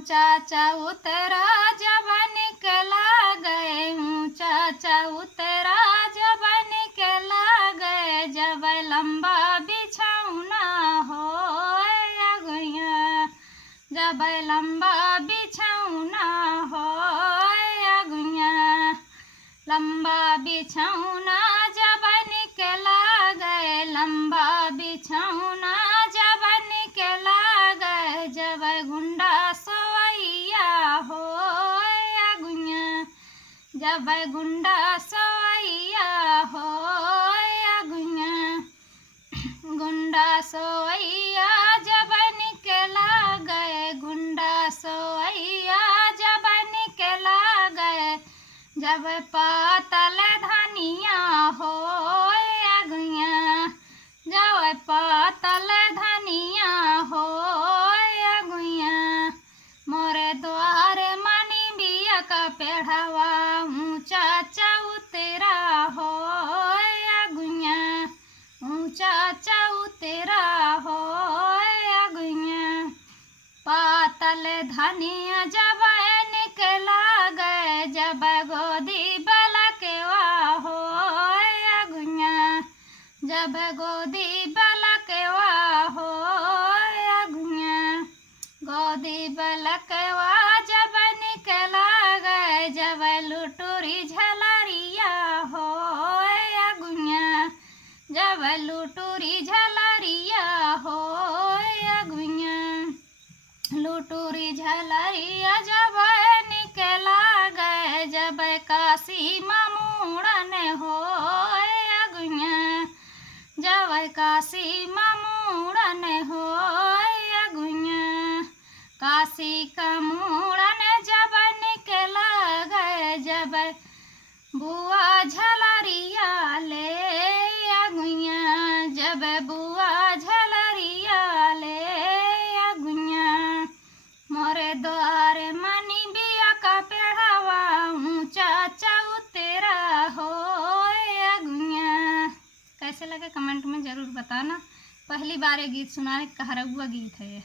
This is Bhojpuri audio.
चाचा उतरा जब निकला गए हूँ, चाचा उतरा जब निकला गए, जब लंबा बिछौना हो अगुइया, जब लंबा बिछौना हो अगुइया, लंबा बिछौना जब निकला गए, लंबा बिछौना जब निकला गए, जब गुंडा सोवैया हो अगुइया, जब गुंडा सोवैया हो अगुइया, गुंडा सोवैया जब निकला गए, गुंडा सोवैया जब निकला गए, जब पातल धनिया हो अगुइया, जब पातल धनिया हो अगुइया, मोरे द्वार मनी बिया का पेढ़ावा ऊंचा चा उतरा हो अगुइया, ऊंचा चा उतरा हो अगुइया, पातल धनिया जब निकला गए, जब गोदी बलकवा हो अगुइया, जब गोदी बलकवा हो अगुइया, गोदी बलकवा जब निकला गए, जब लुटूरी झलरिया हो अगुइया, जब लुटूरी झलरिया हो अगुइया, लुटूरी झलरिया जब निकला गए, जब काशी ममूड़न हो अगुइया, जब काशी ममूड़न हो अगुइया, काशी का मूड़न जब निकला गए, जब बुआ झलरिया ले अगुइया, जब बुआ झलरिया ले अगुइया, मोरे द्वार मनी बिया का पेढ़ावा ऊंचा चा उतरा हो अगुइया। कैसे लगे कमेंट में ज़रूर बताना। पहली बार ये गीत सुना है, कहरौआ गीत है ये।